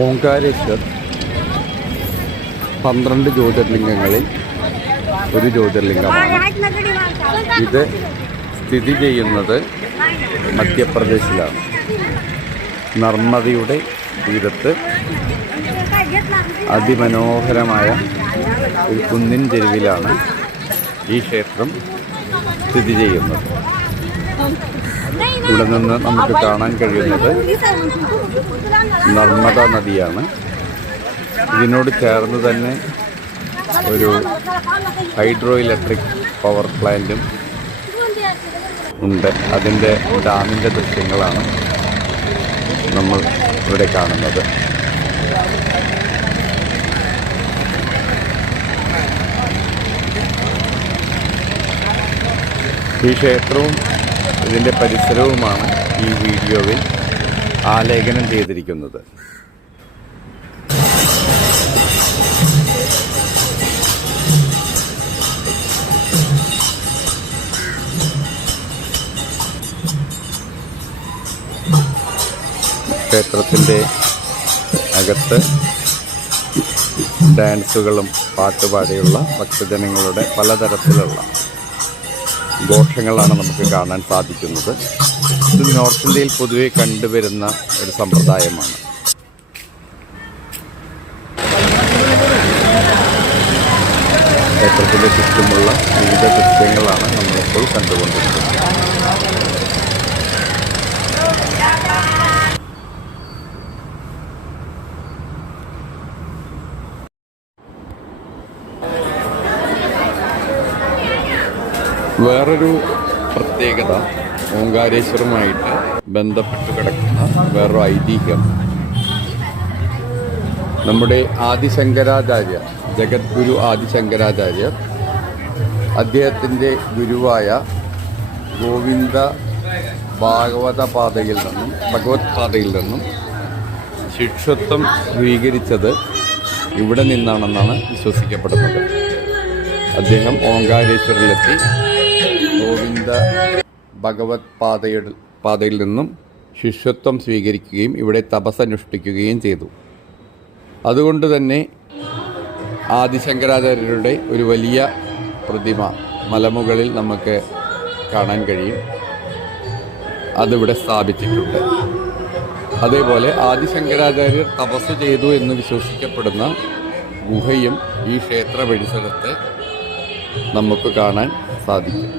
ഓംകാരേശ്വർ 12 ജ്യോതിർലിംഗങ്ങളിൽ ഒരു ജ്യോതിർലിംഗമാണ്. ഇത് സ്ഥിതി ചെയ്യുന്നത് മധ്യപ്രദേശിലാണ്. നർമ്മദയുടെ തീരത്ത് അതിമനോഹരമായ ഒരു കുന്നിൻ ചെരുവിലാണ് ഈ ക്ഷേത്രം സ്ഥിതി ചെയ്യുന്നത്. ഇവിടെ നിന്ന് നമുക്ക് കാണാൻ കഴിയുന്നത് നർമ്മദ നദിയാണ്. ഇതിനോട് ചേർന്ന് തന്നെ ഒരു ഹൈഡ്രോ ഇലക്ട്രിക് പവർ പ്ലാന്റും ഉണ്ട്. അതിൻ്റെ ഡാമിൻ്റെ ദൃശ്യങ്ങളാണ് നമ്മൾ ഇവിടെ കാണുന്നത്. ഈ ക്ഷേത്രവും ഇതിൻ്റെ പരിസരവുമാണ് ഈ വീഡിയോയിൽ ആലേഖനം ചെയ്തിരിക്കുന്നത്. ക്ഷേത്രത്തിൻ്റെ അകത്ത് ഡാൻസുകളും പാട്ടുപാടിയുള്ള ഭക്തജനങ്ങളുടെ പലതരത്തിലുള്ള ഘോഷങ്ങളാണ് നമുക്ക് കാണാൻ സാധിക്കുന്നത്. ഇത് നോർത്ത് ഇന്ത്യയിൽ പൊതുവെ കണ്ടുവരുന്ന ഒരു സമ്പ്രദായമാണ്. ക്ഷേത്രത്തിൻ്റെ ചുറ്റുമുള്ള വിവിധ ദൃശ്യങ്ങളാണ് നമ്മളിപ്പോൾ കണ്ടുകൊണ്ടിരിക്കുന്നത്. വേറൊരു പ്രത്യേകത, ഓംകാരേശ്വരവുമായിട്ട് ബന്ധപ്പെട്ട് കിടക്കുന്ന വേറൊരു ഐതിഹ്യം, നമ്മുടെ ആദിശങ്കരാചാര്യ, ജഗദ്ഗുരു ആദിശങ്കരാചാര്യർ അദ്ദേഹത്തിൻ്റെ ഗുരുവായ ഗോവിന്ദ ഭഗവത് പാതയിൽ നിന്നും ശിഷ്യത്വം സ്വീകരിച്ചത് ഇവിടെ നിന്നാണെന്നാണ് വിശ്വസിക്കപ്പെടുന്നത്. അദ്ദേഹം ഓംകാരേശ്വരിലെത്തി ഗോവിന്ദ ഭഗവത് പാതയിൽ നിന്നും ശിഷ്യത്വം സ്വീകരിക്കുകയും ഇവിടെ തപസ്സനുഷ്ഠിക്കുകയും ചെയ്തു. അതുകൊണ്ട് തന്നെ ആദിശങ്കരാചാര്യരുടെ ഒരു വലിയ പ്രതിമ മലമുകളിൽ നമുക്ക് കാണാൻ കഴിയും. അതിവിടെ സ്ഥാപിച്ചിട്ടുണ്ട്. അതേപോലെ ആദിശങ്കരാചാര്യർ തപസ് ചെയ്തു എന്ന് വിശ്വസിക്കപ്പെടുന്ന ഗുഹയും ഈ ക്ഷേത്ര പരിസരത്ത് നമുക്ക് കാണാൻ സാധിക്കും.